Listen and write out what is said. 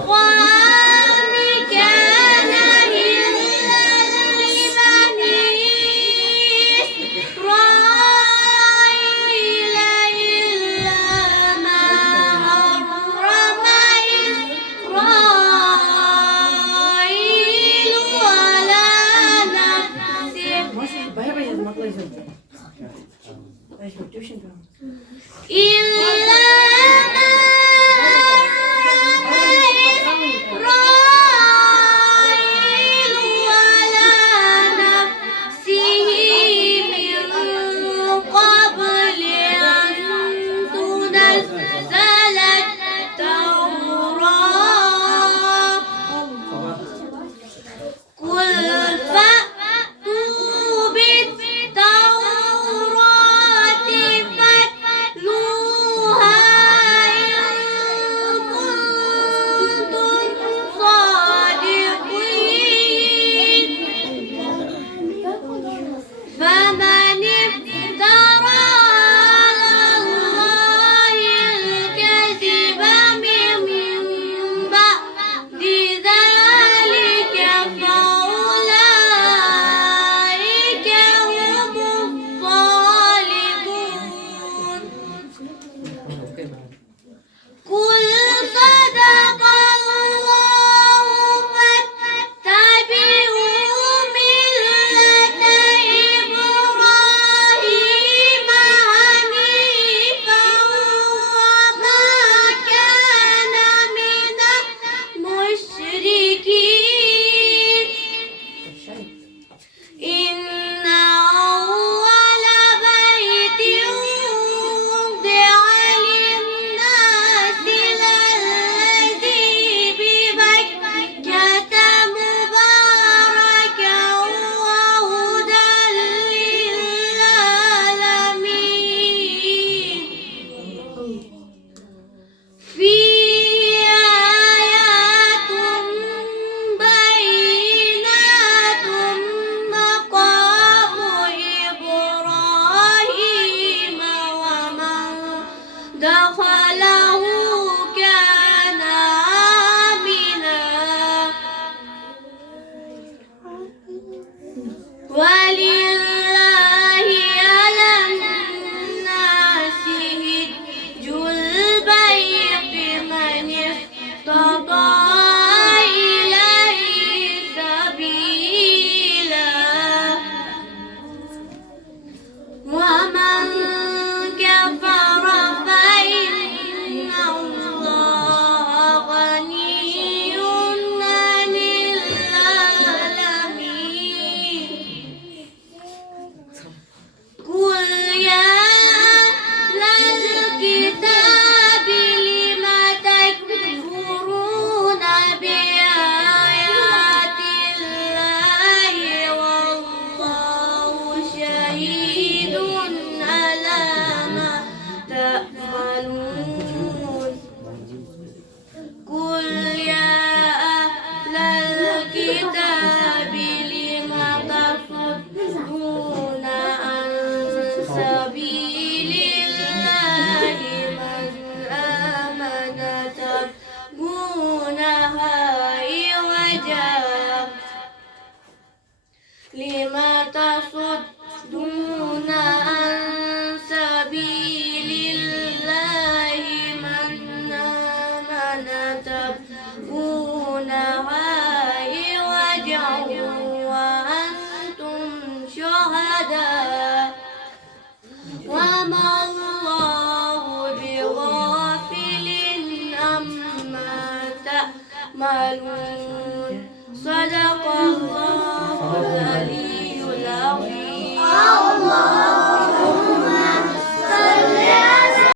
الطعام كان حلا لبني إسرائيل إلا ما حرم إسرائيل على نفسه إلا ما إسرائيل على نفسه من قبل أن تنزل التوراة قل فأتوا بالتوراة فاتلوها إن كنتم صادقين فمن افترى على الله الكذب من بعد ذلك فأولئك هم الظالمون قل صدق الله فاتبعوا ملة إبراهيم حنيفا وما كان من المشركين إن أول بيت وضع للناس للذي ببكة مباركا وهدى للعالمين فيه آيات بينات مقام إبراهيم ومن دخله كان آمنا ولله على الناس حج البيت من استطاع إليه سبيلا ومن كفر فإن الله غني عن العالمين قل يا أهل الكتاب لم تكفرون بآيات الله والله شهيد على ما تعملون قل يا أهل الكتاب لم تصدون عن سبيل الله من آمن تبغونها عوجا لم تصدون عن سبيل الله من آمن تبغونها عوجا وأنتم شهداء وما الله بغافل عما تعملون صدق الله العلي العظيم.